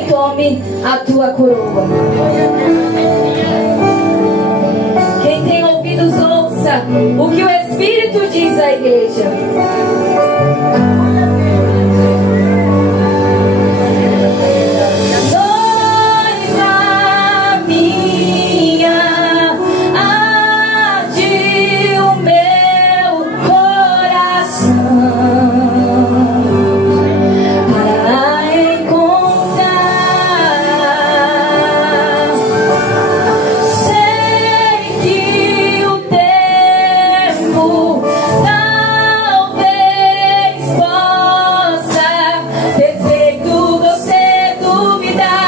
ninguém tome a tua coroa. Quem tem ouvidos, ouça o que o Espírito diz à igreja. Talvez possa ter feito você duvidar.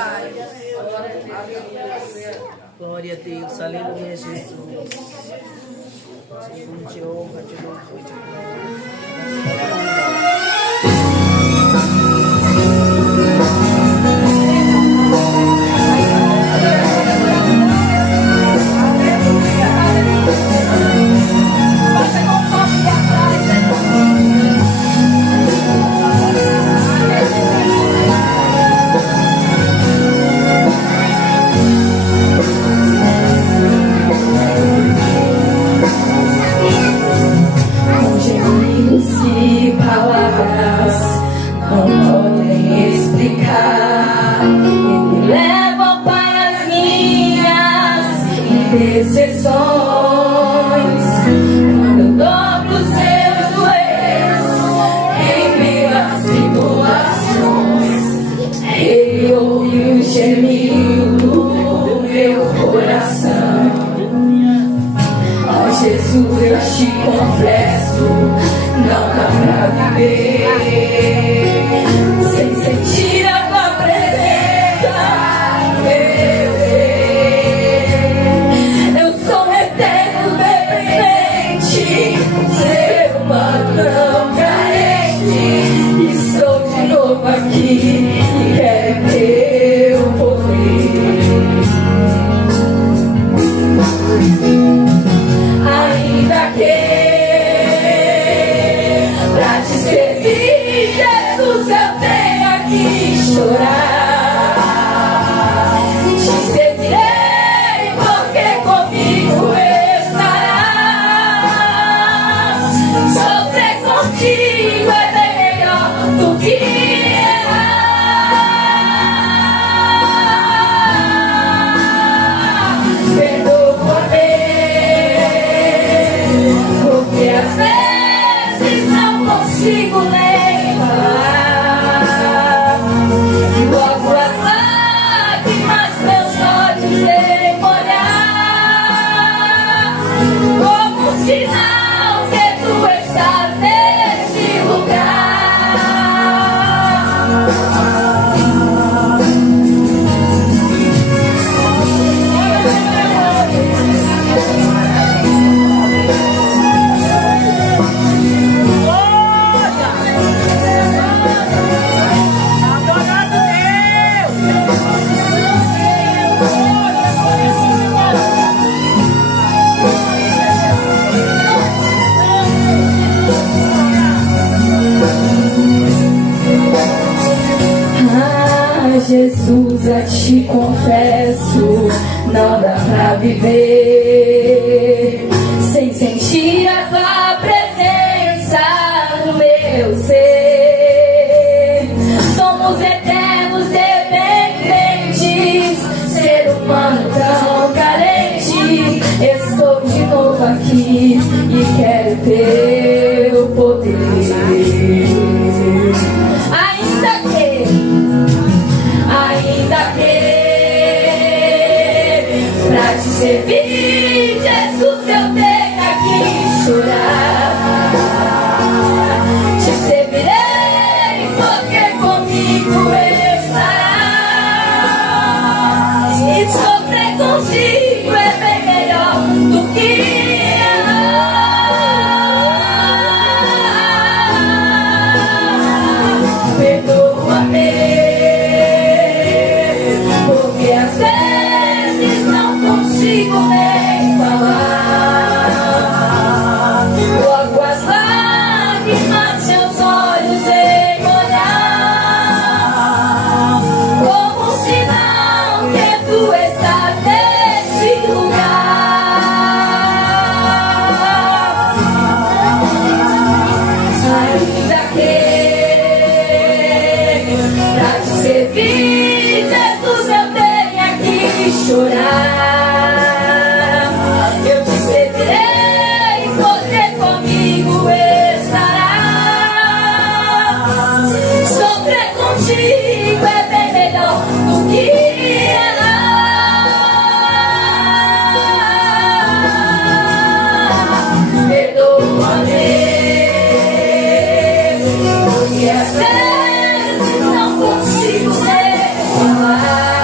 Pai. Glória a Deus, aleluia, Jesus. Te honra, te louvor, te glória. Palavras não podem explicar. Ele leva, Pai, as minhas intercessões. Quando eu dobro os seus joelhos em meio às tribulações, Ele ouve o gemido do meu coração. Ó Jesus, eu te confesso, não dá pra viver sem sentir a tua presença, meu Deus. Eu sou um eterno dependente, ser humano tão carente, e sou de novo aqui e quero teu poder. Ainda que Jesus, eu tenho que chorar. Te servirei, porque comigo estarás. Sofrer contigo é bem melhor do que errar. Perdoa-me, porque às vezes não consigo nem falar. Logo as lágrimas meus olhos vêm molhar, como sinal que tu estás neste lugar. Jesus, eu te confesso, não dá pra viver sem sentir a tua presença no meu ser. Somos eternos dependentes, ser humano tão carente. Estou de novo aqui e quero teu poder. Ainda que pra te servir, Jesus, eu tenho que chorar. Te servirei, porque comigo estarás. E sofrer contigo é bem melhor do que consigo nem falar. Logo as lágrimas seus olhos vêm molhar, como sinal que tu estás neste lugar. Ainda que pra te servir, Jesus, eu tenho que chorar. Contigo é bem melhor do que errar. Perdoa-me, porque às vezes não consigo nem falar.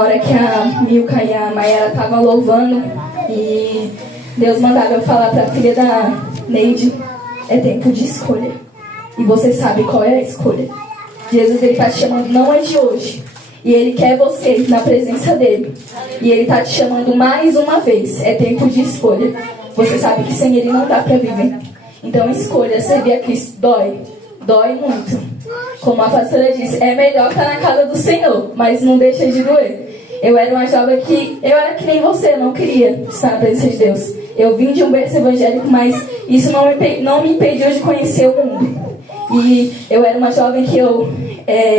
na hora que a Milka e a Mayara estavam louvando e Deus mandava eu falar para a filha da Neide: é tempo de escolha. E você sabe qual é a escolha. Jesus, ele está te chamando, não é de hoje. E ele quer você na presença dele. E ele está te chamando mais uma vez. É tempo de escolha. Você sabe que sem ele não dá para viver. Então escolha servir a Cristo. Dói muito. Como a pastora disse, é melhor estar na casa do Senhor, mas não deixa de doer. Eu era uma jovem que, eu era que nem você, eu não queria estar na presença de Deus. Eu vim de um berço evangélico, mas isso não me impediu de conhecer o mundo. E eu era uma jovem que eu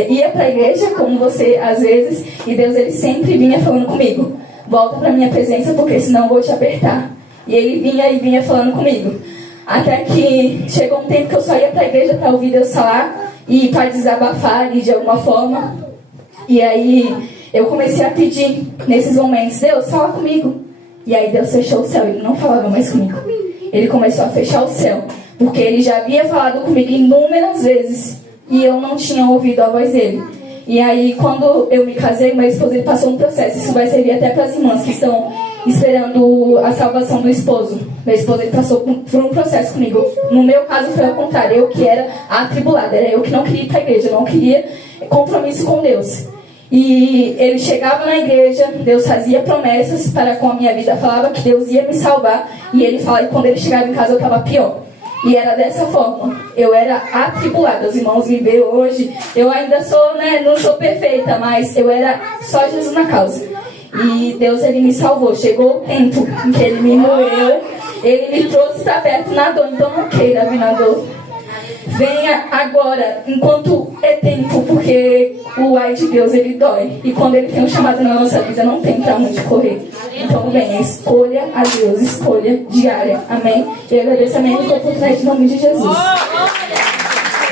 ia para a igreja, como você às vezes, e Deus, ele sempre vinha falando comigo: volta para minha presença, porque senão eu vou te apertar. E ele vinha falando comigo. Até que chegou um tempo que eu só ia para a igreja para ouvir Deus falar e para desabafar ali de alguma forma. E aí eu comecei a pedir nesses momentos: Deus, fala comigo. E aí Deus fechou o céu, ele não falava mais comigo. Ele começou a fechar o céu, porque ele já havia falado comigo inúmeras vezes e eu não tinha ouvido a voz dele. E aí, quando eu me casei, meu esposo, ele passou um processo. Isso vai servir até para as irmãs que estão esperando a salvação do esposo. Meu esposo, ele passou por um processo comigo. No meu caso foi ao contrário, eu que era atribulada, era eu que não queria ir para a igreja, eu não queria compromisso com Deus. E ele chegava na igreja, Deus fazia promessas para com a minha vida, falava que Deus ia me salvar, e ele falava que quando ele chegava em casa eu estava pior. E era dessa forma, eu era atribulada. Os irmãos me veem hoje, eu ainda sou, não sou perfeita, mas eu era só Jesus na causa. E Deus, ele me salvou. Chegou o tempo em que ele me moeu, ele me trouxe para perto na dor. Então não queira vir na dor. Venha agora, enquanto é tempo, porque o ai de Deus, ele dói. E quando ele tem um chamado na nossa vida, não tem para onde correr. Então venha, escolha a Deus, escolha diária. Amém? E eu agradeço a minha oportunidade em nome de Jesus.